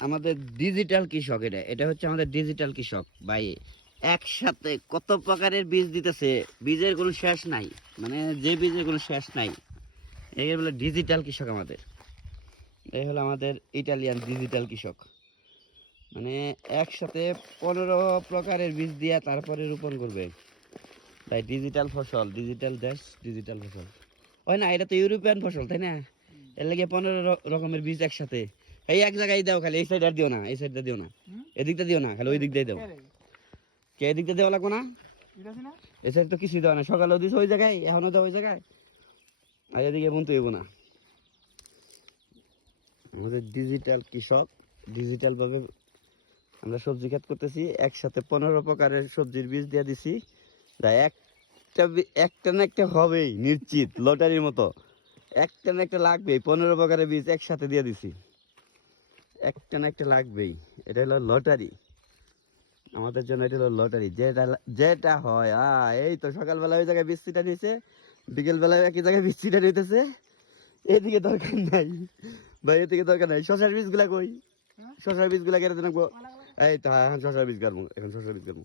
আমাদের ডিজিটাল কৃষক এটা। এটা হচ্ছে আমাদের ডিজিটাল কৃষক। ভাই, একসাথে কত প্রকারের বীজ দিতেছে, বীজের কোনো শেষ নাই। মানে যে বীজের কোনো শেষ নাই। এই বলে ডিজিটাল কৃষক আমাদের। এই হলো আমাদের ইটালিয়ান ডিজিটাল কৃষক। মানে একসাথে পনেরো প্রকারের বীজ দিয়া তারপরে রোপণ করবে। তাই ডিজিটাল ফসল ডিজিটাল দেশ ডিজিটাল ফসল। হয় না, এটা তো ইউরোপিয়ান ফসল, তাই না? এর লাগে পনেরো রকমের বীজ একসাথে। এই এক জায়গায় দাও খালি এই সাইড আর দিও না এই সাইডটা দিও না। এদিকটা দিও না খালি ওই দিক দিয়ে দাও কে এদিকটা দেওয়া লাগবো না? এই সাইড তো কিছু দেওয়া না সকালেও দিস ওই জায়গায় এখনও দাও ওই জায়গায়। আর এদিকে বন্ধু এবো না। আমাদের ডিজিটাল কৃষক ডিজিটাল ভাবে আমরা সবজি ক্ষেত করতেছি একসাথে পনেরো প্রকারের সবজির বীজ দিয়ে দিছি। যা একটা একটা না একটা হবেই নিশ্চিত লটারির মতো। একটা না একটা লাগবেই পনেরো প্রকারের বীজ একসাথে দিয়ে দিছি। একটা না একটা লাগবেই। এটা হলো লটারি। আমাদের জন্য এটা হলো লটারি। যেটা যেটা হয় আ এই তো সকালবেলা ওই জায়গায় বৃষ্টিটা নিয়েছে বিকেলবেলায় একই জায়গায় বৃষ্টিটা নিতেছে এদিকে দরকার নাই। ভাই এদিকে দরকার নাই। শশার বীজগুলা কই? হ্যাঁ? শশার বীজগুলা কেটে রাখব এই তো হ্যাঁ এখন শশার বীজ কাটবো এখন শশার বীজ কাটবো।